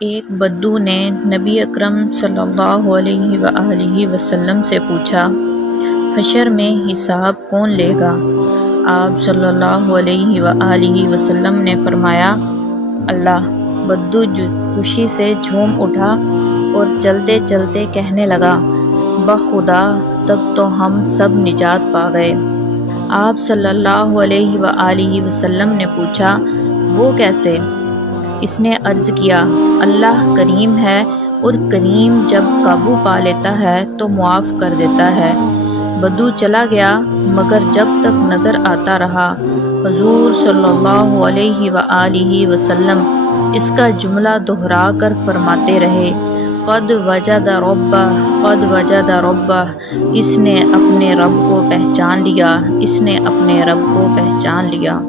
एक बद्दू ने नबी अकरम सल्लल्लाहु अलैहि वसल्लम से पूछा, हशर में हिसाब कौन लेगा? आप सल्लल्लाहु अलैहि वसल्लम ने फरमाया, अल्लाह। बद्दू खुशी से झूम उठा और चलते चलते कहने लगा, बखुदा, तब तो हम सब निजात पा गए। आप सल्लल्लाहु अलैहि वसल्लम ने पूछा, वो कैसे? इसने अर्ज़ किया, अल्लाह करीम है और करीम जब काबू पा लेता है तो मुआफ़ कर देता है। बद्दू चला गया, मगर जब तक नज़र आता रहा, हुज़ूर सल्लल्लाहु अलैहि वसल्लम इसका जुमला दोहरा कर फरमाते रहे, क़द वजद रब्बह, इसने अपने रब को पहचान लिया, इसने अपने रब को पहचान लिया।